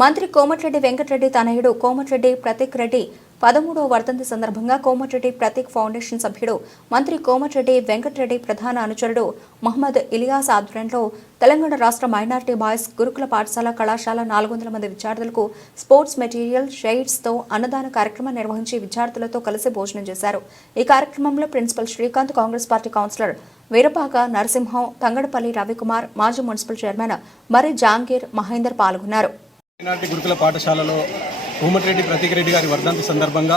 మంత్రి కోమటిరెడ్డి వెంకటరెడ్డి తనయుడు కోమటిరెడ్డి ప్రతీక్ రెడ్డి 13వ వర్ధంతి సందర్భంగా కోమటిరెడ్డి ప్రతీక్ ఫౌండేషన్ సభ్యుడు మంత్రి కోమటిరెడ్డి వెంకటరెడ్డి ప్రధాన అనుచరుడు మహమ్మద్ ఇలియాస్ ఆధ్వర్యంలో తెలంగాణ రాష్ట్ర మైనారిటీ బాయ్స్ గురుకుల పాఠశాల కళాశాల 400 మంది విద్యార్థులకు స్పోర్ట్స్ మెటీరియల్ షైడ్స్ తో అన్నదాన కార్యక్రమం నిర్వహించి విద్యార్థులతో కలిసి భోజనం చేశారు. ఈ కార్యక్రమంలో principal Srikanth, Congress party councillor Veerapaka Narasimham, Tangadapalli Ravikumar, మాజీ మున్సిపల్ చైర్మన్ మరి జాంగీర్, మహేందర్ పాల్గొన్నారు. మైనార్టీ గురుకుల పాఠశాలలో కోమటిరెడ్డి ప్రతీక్ రెడ్డి గారి వర్ధంతి సందర్భంగా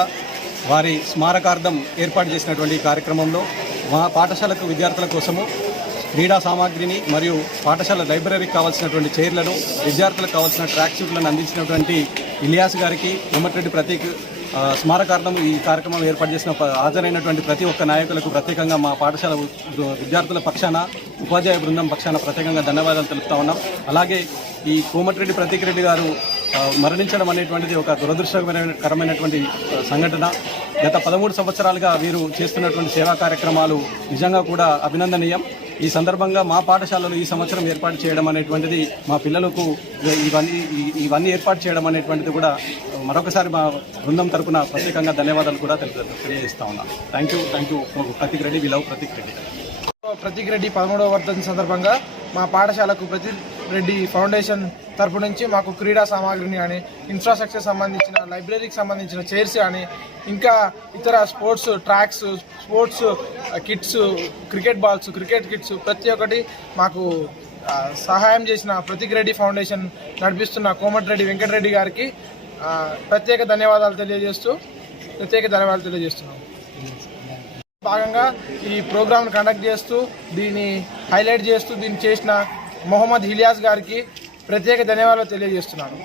వారి స్మారకార్థం ఏర్పాటు చేసినటువంటి కార్యక్రమంలో మా పాఠశాలకు విద్యార్థుల కోసము క్రీడా సామాగ్రిని మరియు పాఠశాల లైబ్రరీకి కావాల్సినటువంటి చైర్లను, విద్యార్థులకు కావాల్సిన ట్రాక్ సూట్లను అందించినటువంటి ఇలియాస్ గారికి, కోమటిరెడ్డి ప్రతీక్ స్మారకార్థం ఈ కార్యక్రమం ఏర్పాటు చేసిన హాజరైనటువంటి ప్రతి ఒక్క నాయకులకు ప్రత్యేకంగా మా పాఠశాల విద్యార్థుల పక్షాన, ఉపాధ్యాయ బృందం పక్షాన ప్రత్యేకంగా ధన్యవాదాలు తెలుపుతా ఉన్నాం. అలాగే ఈ కోమటిరెడ్డి ప్రతీక్ రెడ్డి గారు మరణించడం అనేటువంటిది ఒక దురదృష్టకరమైనటువంటి సంఘటన. గత 13 సంవత్సరాలుగా వీరు చేస్తున్నటువంటి సేవా కార్యక్రమాలు నిజంగా కూడా అభినందనీయం. ఈ సందర్భంగా మా పాఠశాలలో ఈ సంవత్సరం ఏర్పాటు చేయడం అనేటువంటిది, మా పిల్లలకు ఇవన్నీ ఏర్పాటు చేయడం అనేటువంటిది కూడా మరొకసారి మా బృందం తరపున ప్రత్యేకంగా ధన్యవాదాలు కూడా తెలియజేస్తా ఉన్నాను. Thank you Prateek Reddy. We love Prateek Reddy. Prateek Reddy 13వ వర్ధంతి సందర్భంగా మా పాఠశాలకు ప్రతీక్ రెడ్డి ఫౌండేషన్ తరపు నుంచి మాకు క్రీడా సామాగ్రిని కానీ, ఇన్ఫ్రాస్ట్రక్చర్ సంబంధించిన, లైబ్రరీకి సంబంధించిన చైర్స్ కానీ, ఇంకా ఇతర sports tracks, sports kits, cricket balls, cricket kits ప్రతి ఒక్కటి మాకు సహాయం చేసిన ప్రతీక్ రెడ్డి ఫౌండేషన్ నడిపిస్తున్న కోమటిరెడ్డి వెంకటరెడ్డి గారికి ప్రత్యేక ధన్యవాదాలు తెలియజేస్తున్నాం. భాగంగా ఈ ప్రోగ్రామ్ను కండక్ట్ చేస్తూ, దీన్ని హైలైట్ చేస్తూ, దీన్ని చేసిన మొహమ్మద్ ఇలియాస్ గారికి ప్రత్యేక ధన్యవాదాలు తెలియజేస్తున్నాను.